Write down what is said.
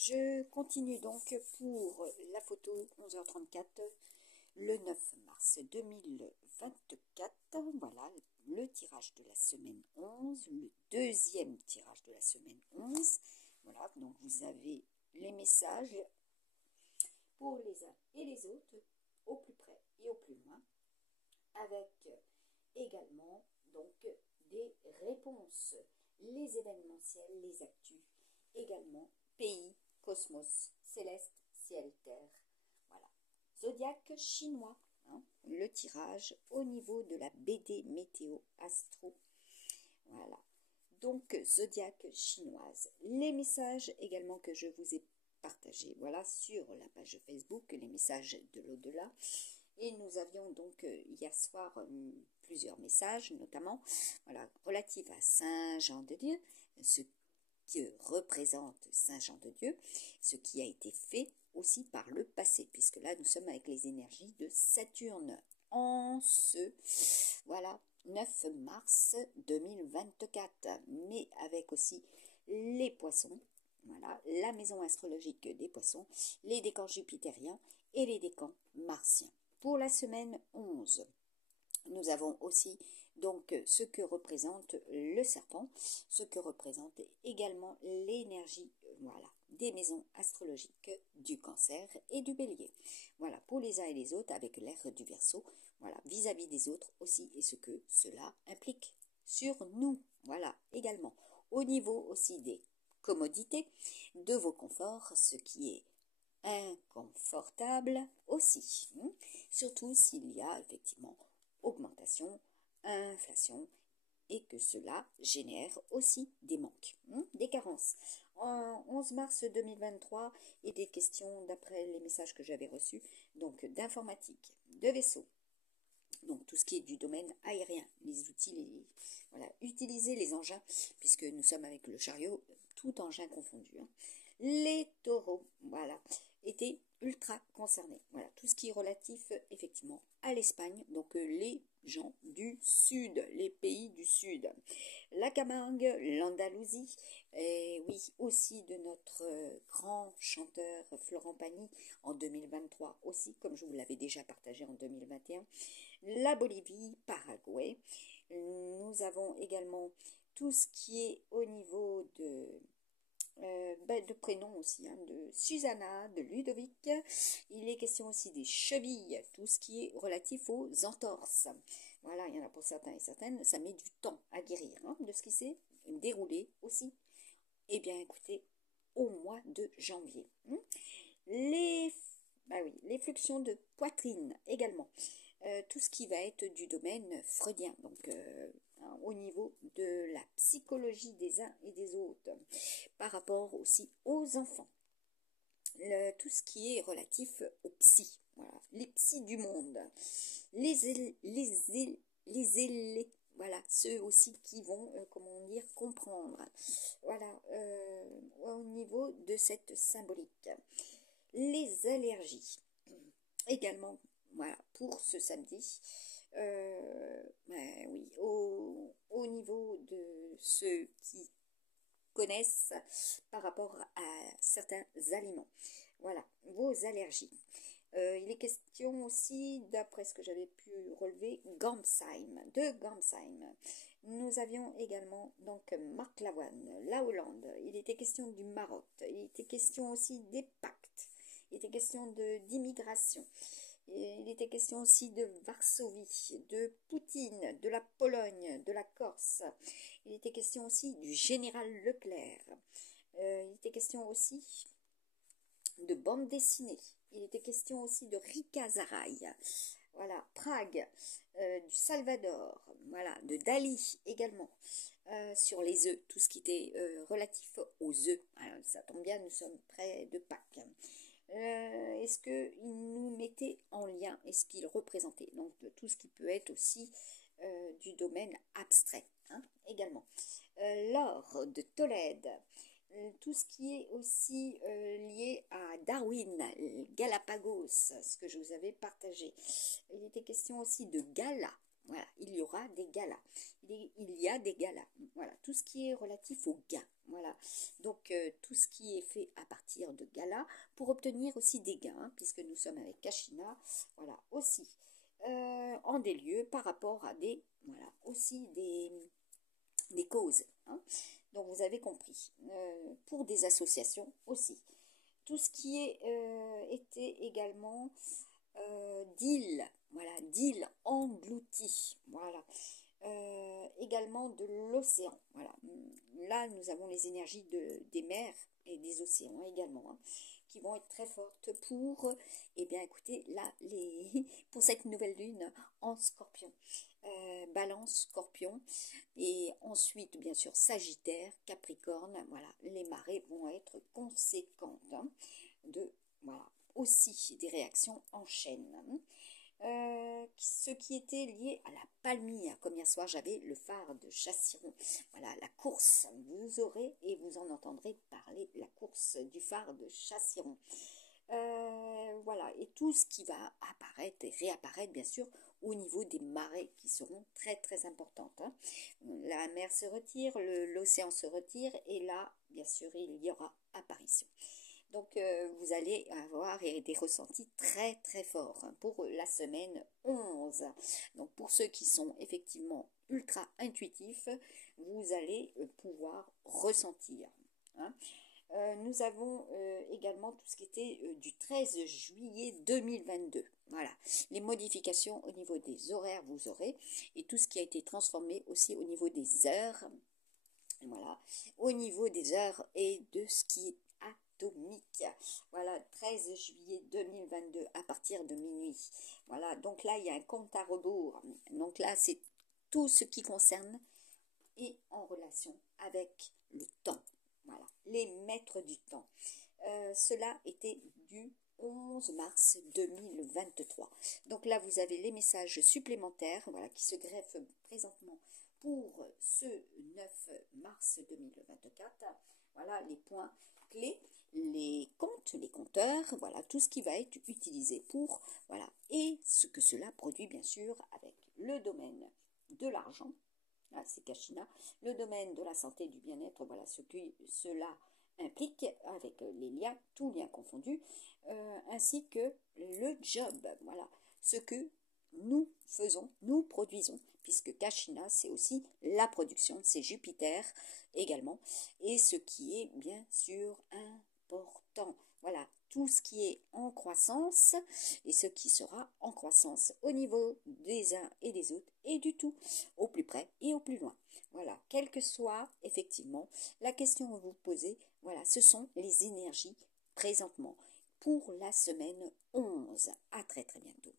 Je continue donc pour la photo 11h34, le 9 mars 2024. Voilà le tirage de la semaine 11, le deuxième tirage de la semaine 11. Voilà, donc vous avez les messages pour les uns et les autres, au plus près et au plus loin, avec également donc des réponses, les événementiels, les actus, également pays, cosmos, céleste, ciel, terre. Voilà. Zodiaque chinois, hein, le tirage au niveau de la BD météo astro. Voilà. Donc, zodiaque chinoise. Les messages également que je vous ai partagés, voilà, sur la page Facebook, les messages de l'au-delà. Et nous avions donc hier soir plusieurs messages, notamment voilà, relatifs à Saint Jean de Dieu, ce que représente Saint Jean de Dieu, ce qui a été fait aussi par le passé, puisque là nous sommes avec les énergies de Saturne en ce voilà 9 mars 2024, mais avec aussi les poissons, voilà, la maison astrologique des poissons, les décans jupitériens et les décans martiens. Pour la semaine 11, nous avons aussi donc ce que représente le serpent, ce que représente également l'énergie voilà, des maisons astrologiques du cancer et du bélier. Voilà, pour les uns et les autres, avec l'ère du Verseau, voilà, vis-à-vis des autres aussi, et ce que cela implique sur nous. Voilà, également, au niveau aussi des commodités, de vos conforts, ce qui est inconfortable aussi, surtout s'il y a effectivement augmentation, inflation, et que cela génère aussi des manques, des carences. En 11 mars 2023, il est question, d'après les messages que j'avais reçus, donc d'informatique, de vaisseaux, donc tout ce qui est du domaine aérien, les outils, voilà, utiliser les engins, puisque nous sommes avec le chariot, tout engin confondu. Les taureaux, voilà, étaient ultra concernés. Voilà, tout ce qui est relatif effectivement à l'Espagne, donc les gens du sud, les pays du sud. La Camargue, l'Andalousie, et oui, aussi de notre grand chanteur Florent Pagny en 2023 aussi, comme je vous l'avais déjà partagé en 2021. La Bolivie, Paraguay. Nous avons également tout ce qui est au niveau de prénoms aussi, de Susanna, de Ludovic. Il est question aussi des chevilles, tout ce qui est relatif aux entorses. Voilà, il y en a pour certains et certaines, ça met du temps à guérir de ce qui s'est déroulé aussi. Eh bien, écoutez, au mois de janvier. Les fluxions de poitrine également. Tout ce qui va être du domaine freudien, donc au niveau de la psychologie des uns et des autres, par rapport aussi aux enfants. Tout ce qui est relatif aux psys, voilà, les psys du monde, les voilà, ceux aussi qui vont, comment dire, comprendre, voilà, au niveau de cette symbolique. Les allergies, également, voilà, pour ce samedi, oui, au niveau de ceux qui connaissent par rapport à certains aliments. Voilà, vos allergies. Il est question aussi, d'après ce que j'avais pu relever, de Gamsheim. Nous avions également donc Marc Lavoine, la Hollande. Il était question du Maroc. Il était question aussi des pactes. Il était question d'immigration. Il était question aussi de Varsovie, de Poutine, de la Pologne, de la Corse. Il était question aussi du général Leclerc. Il était question aussi de bande dessinée. Il était question aussi de Rika Zaraï. Voilà, Prague, du Salvador, voilà, de Dali également. Sur les œufs, tout ce qui était relatif aux œufs. Alors, ça tombe bien, nous sommes près de Pâques. Est-ce qu'il nous mettait en lien, est-ce qu'il représentait donc tout ce qui peut être aussi du domaine abstrait également. L'or de Tolède, tout ce qui est aussi lié à Darwin, Galapagos, ce que je vous avais partagé. Il était question aussi de gala, Voilà, il y aura des galas. Il y a des galas. Voilà, tout ce qui est relatif aux gains. Voilà, donc tout ce qui est fait à partir de galas pour obtenir aussi des gains, hein, puisque nous sommes avec Kashina. Voilà, aussi en des lieux par rapport à des, voilà, aussi des causes. Hein. Donc vous avez compris. Pour des associations aussi. Tout ce qui est était également d'îles, voilà, d'îles englouties, voilà. Également de l'océan, voilà. Là, nous avons les énergies des mers et des océans également, hein, qui vont être très fortes pour, eh bien, écoutez, là, pour cette nouvelle lune en Scorpion. Balance, Scorpion, et ensuite, bien sûr, Sagittaire, Capricorne, voilà, les marées vont être conséquentes, hein, voilà, aussi des réactions en chaîne. Ce qui était lié à la palmyre, comme hier soir j'avais le phare de Chassiron, voilà, la course, vous aurez et vous en entendrez parler, la course du phare de Chassiron. Voilà, et tout ce qui va apparaître et réapparaître bien sûr au niveau des marées qui seront très très importantes. Hein. La mer se retire, l'océan se retire et là bien sûr il y aura apparition. Donc vous allez avoir des ressentis très très forts, hein, pour la semaine 11. Donc pour ceux qui sont effectivement ultra intuitifs, vous allez pouvoir ressentir. Hein. Nous avons également tout ce qui était du 13 juillet 2022. Voilà, les modifications au niveau des horaires, vous aurez, et tout ce qui a été transformé aussi au niveau des heures. Voilà, au niveau des heures et de ce qui est atomique. Voilà, 13 juillet 2022 à partir de minuit. Voilà, donc là, il y a un compte à rebours. Donc là, c'est tout ce qui concerne et en relation avec le temps. Voilà, les maîtres du temps. Cela était du 11 mars 2023. Donc là, vous avez les messages supplémentaires, voilà, qui se greffent présentement pour ce 9 mars 2024. Voilà les points clés, les comptes, les compteurs, voilà tout ce qui va être utilisé pour, voilà, et ce que cela produit bien sûr avec le domaine de l'argent. Là, c'est Kashina, le domaine de la santé et du bien-être, voilà ce que cela implique avec les liens, tous liens confondus, ainsi que le job, voilà, ce que nous faisons, nous produisons, puisque Kashina, c'est aussi la production, c'est Jupiter également, et ce qui est bien sûr important. Voilà, tout ce qui est en croissance et ce qui sera en croissance au niveau des uns et des autres et du tout, au plus près et au plus loin. Voilà, quelle que soit effectivement la question que vous posez, voilà, ce sont les énergies présentement pour la semaine 11. À très très bientôt.